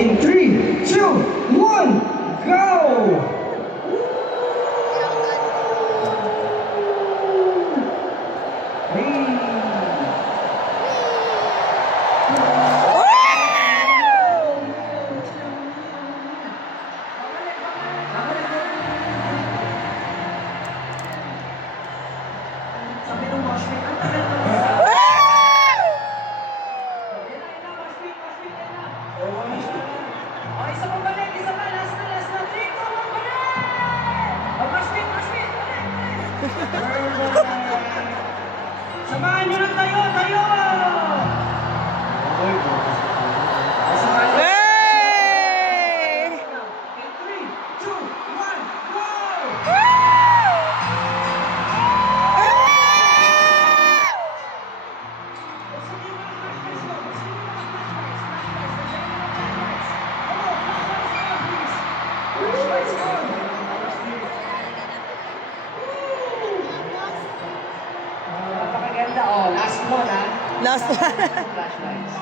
In 3, 2, 1, go! Sabi ng washmate, ang tagal mo. O, isa pa balik, isa pa, last na, 3, 2, 1, balik! O, washmate, balik! Samahan nyo lang tayo! Samahan nyo. In 3, 2, 1, go! Napakaganda. Oh, last one ha. Last one. Flashlights.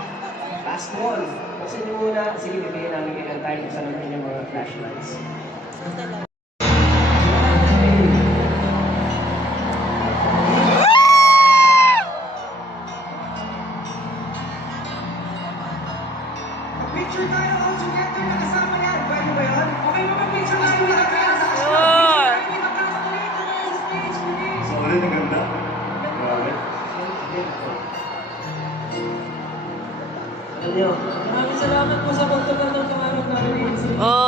Last one. Kasi nyo muna, sige, bibigyan namin kayo ng time kung saan naman yung mga flashlights. Picture tayo all together na kasama yan. Pwede ba yun? Okay ba picture tayo lahat kaya sa kasama? Sure. So, ulit ang ganda. Grabe. Alam niyo, maraming salamat po sa pagtugal ng pangarap namin. Oh.